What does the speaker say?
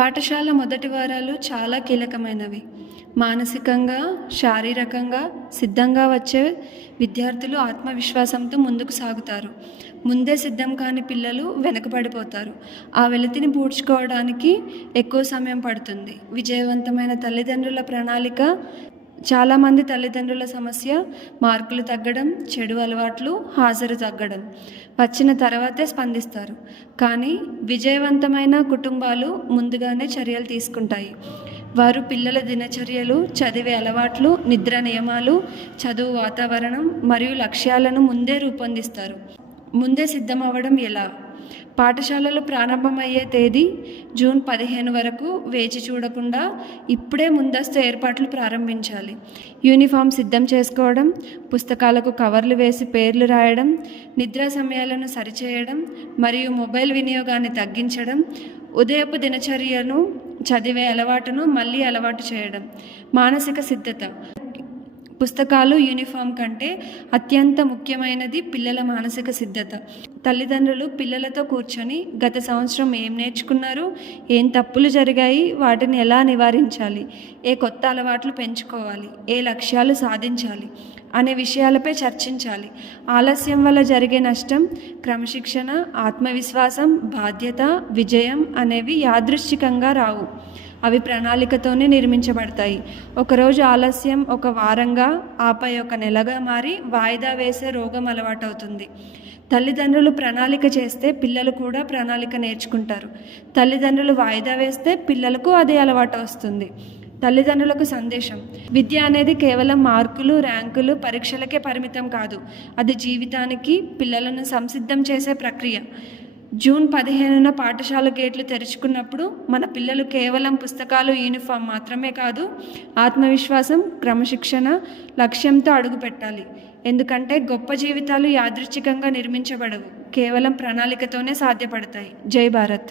పాఠశాల మొదటి వారాలు చాలా కీలకమైనవి. మానసికంగా, శారీరకంగా సిద్ధంగా వచ్చే విద్యార్థులు ఆత్మవిశ్వాసంతో ముందుకు సాగుతారు. ముందే సిద్ధం కాని పిల్లలు వెనుకబడిపోతారు. ఆ వెలితిని పూడ్చుకోవడానికి ఎక్కువ సమయం పడుతుంది. విజయవంతమైన తల్లిదండ్రుల ప్రణాళిక. చాలామంది తల్లిదండ్రుల సమస్య మార్కులు తగ్గడం, చెడు అలవాట్లు, హాజరు తగ్గడం వచ్చిన తర్వాతే స్పందిస్తారు. కానీ విజయవంతమైన కుటుంబాలు ముందుగానే చర్యలు తీసుకుంటాయి. వారు పిల్లల దినచర్యలు, చదివే అలవాట్లు, నిద్ర నియమాలు, చదువు వాతావరణం మరియు లక్ష్యాలను ముందే రూపొందిస్తారు. ముందే సిద్ధమవ్వడం ఎలా? పాఠశాలలు ప్రారంభమయ్యే తేదీ జూన్ 15 వరకు వేచి చూడకుండా ఇప్పుడే ముందస్తు ఏర్పాట్లు ప్రారంభించాలి. యూనిఫామ్ సిద్ధం చేసుకోవడం, పుస్తకాలకు కవర్లు వేసి పేర్లు రాయడం, నిద్రా సమయాలను సరిచేయడం మరియు మొబైల్ వినియోగాన్ని తగ్గించడం, ఉదయపు దినచర్యను, చదివే అలవాటును మళ్ళీ అలవాటు చేయడం. మానసిక సిద్ధత. పుస్తకాలు, యూనిఫామ్ కంటే అత్యంత ముఖ్యమైనది పిల్లల మానసిక సిద్ధత. తల్లిదండ్రులు పిల్లలతో కూర్చొని గత సంవత్సరం ఏం నేర్చుకున్నారు, ఏం తప్పులు జరిగాయి, వాటిని ఎలా నివారించాలి, ఏ కొత్త అలవాట్లు పెంచుకోవాలి, ఏ లక్ష్యాలు సాధించాలి అనే విషయాలపై చర్చించాలి. ఆలస్యం వల్ల జరిగే నష్టం, క్రమశిక్షణ, ఆత్మవిశ్వాసం, బాధ్యత, విజయం అనేవి యాదృచ్ఛికంగా రావు. అవి ప్రణాళికతోనే నిర్మించబడతాయి. ఒకరోజు ఆలస్యం ఒక వారంగా, ఆపై ఒక నెలగా మారి వాయిదా వేసే రోగం అలవాటవుతుంది. తల్లిదండ్రులు ప్రణాళిక చేస్తే పిల్లలు కూడా ప్రణాళిక నేర్చుకుంటారు. తల్లిదండ్రులు వాయిదా వేస్తే పిల్లలకు అదే అలవాటు వస్తుంది. తల్లిదండ్రులకు సందేశం: విద్య అనేది కేవలం మార్కులు, ర్యాంకులు, పరీక్షలకే పరిమితం కాదు. అది జీవితానికి పిల్లలను సంసిద్ధం చేసే ప్రక్రియ. జూన్ 15న పాఠశాల గేట్లు తెరుచుకున్నప్పుడు మన పిల్లలు కేవలం పుస్తకాలు, యూనిఫామ్ మాత్రమే కాదు, ఆత్మవిశ్వాసం, క్రమశిక్షణ, లక్ష్యంతో అడుగు పెట్టాలి. ఎందుకంటే గొప్ప జీవితాలు యాదృచ్ఛికంగా నిర్మించబడవు, కేవలం ప్రణాళికతోనే సాధ్యపడతాయి. జై భారత్.